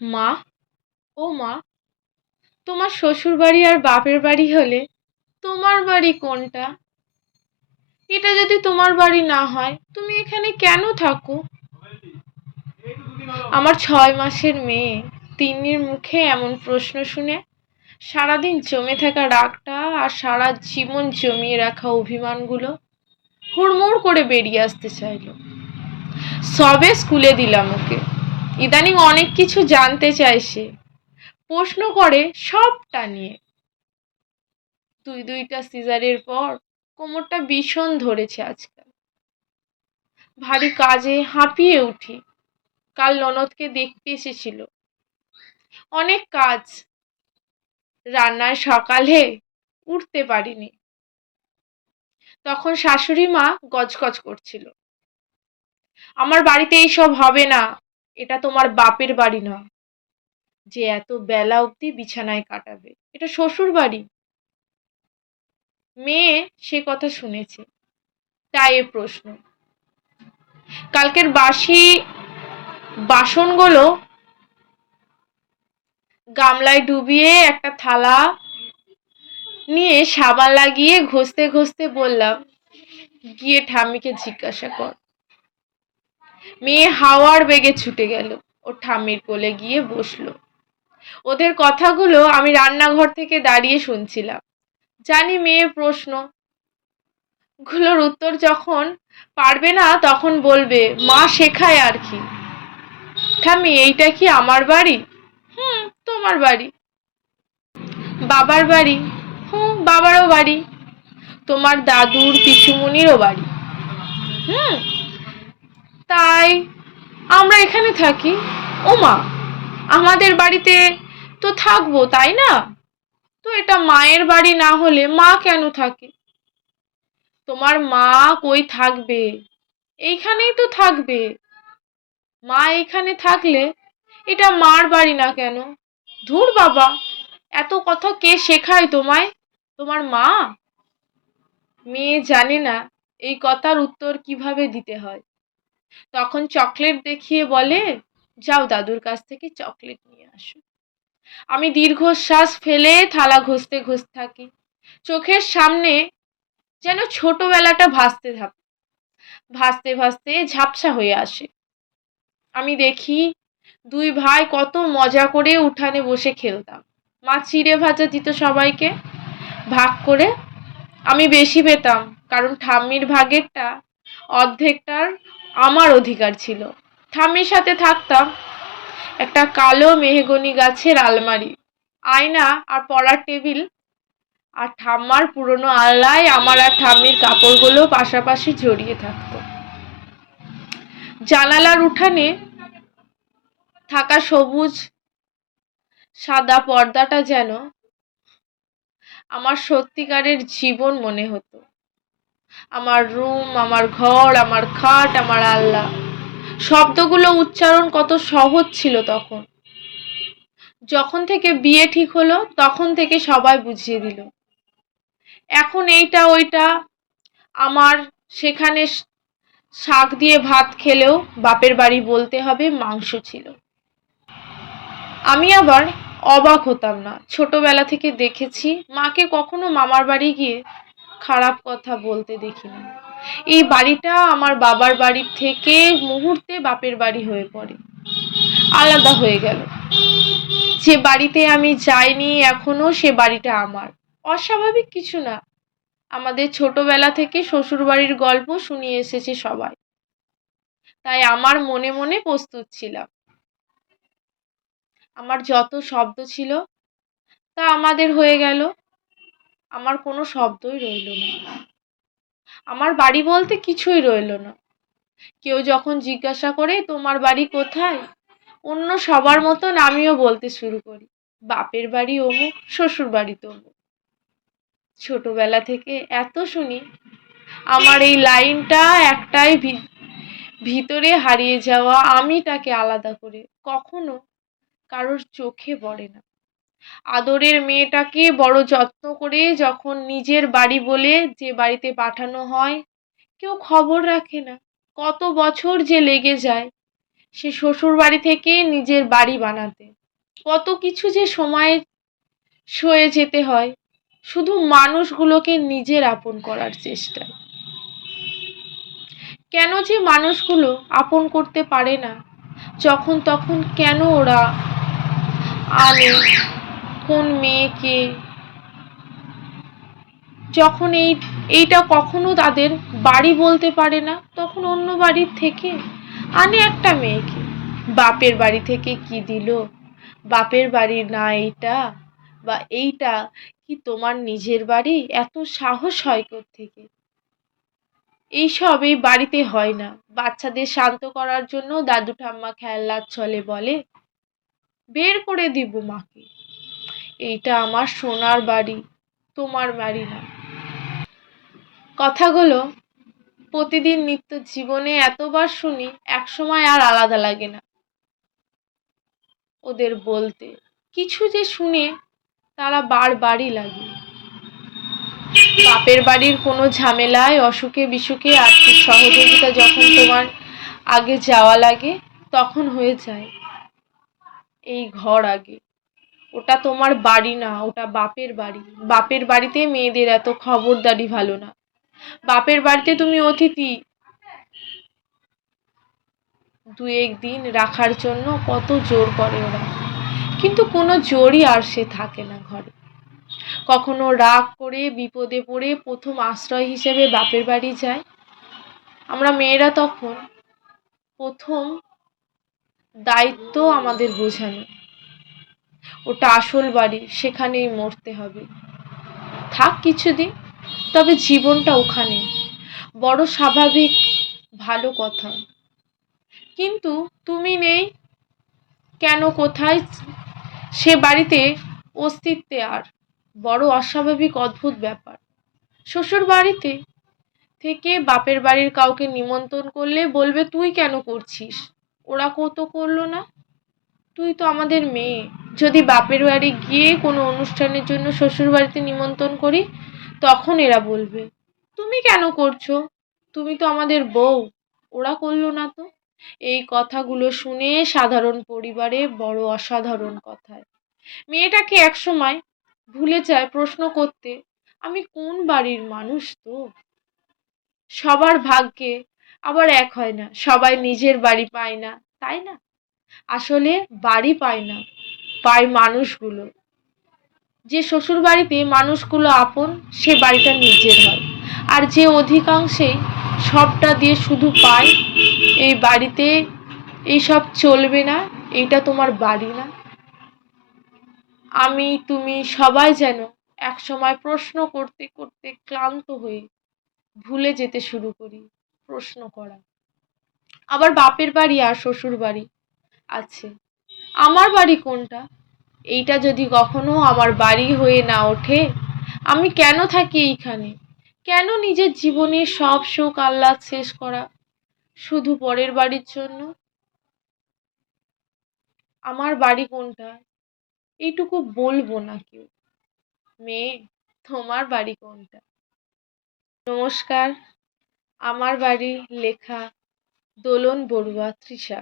মা, ও মা, তোমার শ্বশুর বাড়ি আর বাপের বাড়ি হলে তোমার বাড়ি কোনটা? এটা যদি তোমার বাড়ি না হয় তুমি এখানে কেন থাকো? আমার 6 মাসের মেয়ে তিন্নির মুখে এমন প্রশ্ন শুনে সারাদিন জমে থাকা রাগটা আর সারা জীবন জমিয়ে রাখা অভিমানগুলো হুড়মুড় করে বেরিয়ে আসতে চাইলো। সবে স্কুলে দিলাম ওকে, ইদানিং অনেক কিছু জানতে চায় সে, প্রশ্ন করে সবটা নিয়ে। দুইটা সিজারের পর কোমরটা ভীষণ ধরেছে আজকাল, ভারী কাজে হাঁপিয়ে উঠি। কাল ননদকে দেখতে এসেছিল, অনেক কাজ, রান্নায় সকালে উঠতে পারিনি। তখন শাশুড়ি মা গজগজ করছিল, আমার বাড়িতে এইসব হবে না, এটা তোমার বাপের বাড়ি না যে এত বেলা অবধি বিছানায় কাটাবে, এটা শ্বশুর বাড়ি। মেয়ে সে কথা শুনেছে, তাই এ প্রশ্ন। কালকের বাসি বাসনগুলো গামলায় ডুবিয়ে একটা থালা নিয়ে সাবান লাগিয়ে ঘষতে ঘষতে বললাম, গিয়ে ঠাম্মিকে জিজ্ঞাসা কর। মেয়ে হাওয়ার বেগে ছুটে গেল, ও ঠাম্মির কোলে গিয়ে বসলো। ওদের কথাগুলো আমি রান্নাঘর থেকে দাঁড়িয়ে শুনছিলাম। জানি মেয়ে প্রশ্ন গুলোর উত্তর যখন পারবে না তখন বলবে মা শেখায় আর কি। ঠাম্মি, এইটা কি আমার বাড়ি? তোমার বাড়ি। বাবার বাড়ি? বাবারও বাড়ি। তোমার দাদুর পিসুমনিরও বাড়ি। হুম, তাই আমরা এখানে থাকি। ও মা, আমাদের বাড়িতে তো থাকবো, তাই না? তো এটা মায়ের বাড়ি না হলে মা কেন থাকে? তোমার মা কই থাকবে, এইখানেই তো থাকবে। মা এইখানে থাকলে এটা মার বাড়ি না কেন? ধুর বাবা, এত কথা কে শেখায় তোমায়? তোমার মা? মেয়ে জানে না এই কথার উত্তর কিভাবে দিতে হয়। তখন চকলেট দেখিয়ে বলে, যাও দাদুর কাছ থেকে চকলেট নিয়ে আসো। আমি দীর্ঘশ্বাস ফেলে থালা ঘষতে ঘষতে থাকি। চোখের সামনে যেন ছোটবেলাটা ভাসতে ভাসতে ঝাপসা হয়ে আসে। আমি দেখি দুই ভাই কত মজা করে উঠানে বসে খেলতাম। মা চিড়ে ভাজা দিত সবাইকে ভাগ করে। আমি বেশি পেতাম, কারণ ঠাম্মির ভাগেরটা অর্ধেকটার আমার অধিকার ছিল। ঠাম্মির সাথে থাকতাম একটা কালো মেহগনি গাছের আলমারি, আয়না আর পড়ার টেবিল, আর ঠাম্মার পুরনো আলনায় আমার আর ঠাম্মির কাপড়গুলো পাশাপাশি জড়িয়ে থাকতো। জানালার উঠানে থাকা সবুজ সাদা পর্দাটা যেন আমার সত্যিকারের জীবন মনে হতো। আমার রুম, আমার ঘর, আমার খাট, আমার আল্লাহ, শব্দগুলো উচ্চারণ কত সহজ ছিল তখন। যখন থেকে বিয়ে ঠিক হলো তখন থেকে সবাই বুঝিয়ে দিল, এখন এইটা ওইটা আমার, সেখানে শাক দিয়ে ভাত খেলেও বাপের বাড়ি বলতে হবে মাংস ছিল। আমি আবার অবাক হতাম না, ছোটবেলা থেকে দেখেছি মাকে কখনো মামার বাড়ি গিয়ে খারাপ কথা বলতে দেখিনি। এই বাড়িটা আমার বাবার বাড়ির থেকে মুহূর্তে বাপের বাড়ি হয়ে পড়ে, আলাদা হয়ে গেল। যে বাড়িতে আমি যাইনি এখনো, সে বাড়িটা আমার। অস্বাভাবিক কিছু না, আমাদের ছোটবেলা থেকে শ্বশুর বাড়ির গল্প শুনিয়ে এসেছে সবাই, তাই আমার মনে মনে প্রস্তুত ছিলাম। আমার যত শব্দ ছিল তা আমাদের হয়ে গেল, আমার কোনো শব্দই রইল না। আমার বাড়ি বলতে কিছুই রইল না। কেউ যখন জিজ্ঞাসা করে তোমার বাড়ি কোথায়, অন্য সবার মতন আমিও বলতে শুরু করি, বাপের বাড়ি অমুক, শ্বশুর বাড়ি তমুক। ছোটবেলা থেকে এত শুনি, আমার এই লাইনটা একটাই, ভিতরে হারিয়ে যাওয়া আমিটাকে আলাদা করে কখনো কারোর চোখে পড়ে না। আদরের মেয়েটাকে বড় যত্ন করে যখন নিজের বাড়ি বলে যে বাড়িতে পাঠানো হয়, কেউ খবর রাখে না কত বছর যে লেগে যায় সে শ্বশুর বাড়ি থেকে নিজের বাড়ি বানাতে কত কিছু যে সময় সয়ে যেতে হয় শুধু মানুষগুলোকে নিজের আপন করার চেষ্টায়। কেন যে মানুষগুলো আপন করতে পারে না, যখন তখন কেন ওরা আনে কোন মেয়েকে, যখন এইটা কখনো তাদের বাড়ি বলতে পারে না, তখন অন্য বাড়ির থেকে আনে একটা মেয়েকে। বাপের বাড়ি থেকে কি দিল, বাপের বাড়ির না এইটা, বা এইটা কি তোমার নিজের বাড়ি? এত সাহস হয় কোত্থেকে? এইসব এই বাড়িতে হয় না। বাচ্চাদের শান্ত করার জন্য দাদু ঠাম্মা খেলনার ছলে বলে, বের করে দিব মাকে, এইটা আমার সোনার বাড়ি, তোমার বাড়ি না। কথাগুলো প্রতিদিন নিত্য জীবনে এতবার শুনি, একসময় আর আলাদা লাগে না ওদের বলতে। কিছু যে শুনে তারা বারবারই লাগে। বাপের বাড়ির কোনো ঝামেলায়, অসুখে বিসুখে আর্থিক সহযোগিতা যখন তোমার আগে যাওয়া লাগে, তখন হয়ে যায় এই ঘর আগে। ওটা তোমার বাড়ি না, ওটা বাপের বাড়ি। বাপের বাড়িতে মেয়েদের এত খবরদারি ভালো না। বাপের বাড়িতে তুমি অতিথি, দু একদিন রাখার জন্য কত জোর করে ওরা, কিন্তু কোনো জোরই আর সে থাকে না ঘরে। কখনো রাগ করে বিপদে পড়ে প্রথম আশ্রয় হিসেবে বাপের বাড়ি যায়। আমরা মেয়েরা তখন প্রথম দায়িত্ব আমাদের বোঝানো, ওটা আসল বাড়ি, সেখানেই মরতে হবে। থাক কিছুদিন, তবে জীবনটা ওখানে, বড় স্বাভাবিক, ভালো কথা। কিন্তু তুমি নেই কেন, কোথায় সে বাড়িতে অস্তিত্বে আর বড় অস্বাভাবিক অদ্ভুত ব্যাপার। শ্বশুর বাড়িতে থেকে বাপের বাড়ির কাউকে নিমন্ত্রণ করলে বলবে, তুই কেন করছিস, ওরা কত করলো না, তুই তো আমাদের মেয়ে। যদি বাপের বাড়ি গিয়ে কোনো অনুষ্ঠানের জন্য শ্বশুর বাড়িতে নিমন্ত্রণ করি, তখন এরা বলবে, তুমি কেন করছো, তুমি তো আমাদের বউ, ওরা করলো না তো। এই কথাগুলো শুনে সাধারণ পরিবারে বড় অসাধারণ কথায় মেয়েটাকে একসময় ভুলে যায় প্রশ্ন করতে, আমি কোন বাড়ির মানুষ তো। সবার ভাগ্যে আবার এক হয় না, সবাই নিজের বাড়ি পায় না, তাই না? আসলে বাড়ি পায় না, পায় মানুষগুলো। যে শ্বশুর বাড়িতে মানুষগুলো আপন, সে বাড়িটা নিজের হয়। আর যে অধিকাংশেই সবটা দিয়ে শুধু পায়, এই বাড়িতে এইসব চলবে না, এইটা তোমার বাড়ি না। আমি তুমি সবাই যেন একসময় প্রশ্ন করতে করতে ক্লান্ত হয়ে ভুলে যেতে শুরু করি প্রশ্ন করা। আবার বাপের বাড়ি আর শ্বশুর বাড়ি আছে, আমার বাড়ি কোনটা? এইটা যদি কখনো আমার বাড়ি হয়ে না ওঠে, আমি কেন থাকি এইখানে? কেন নিজের জীবনের সব সুখ আহ্লাদ শেষ করা শুধু পরের বাড়ির জন্য? আমার বাড়ি কোনটা এইটুকু বলবো না কেউ। মেয়ে, তোমার বাড়ি কোনটা? নমস্কার, আমার বাড়ি লেখা দোলন বড়ুয়া তৃষা।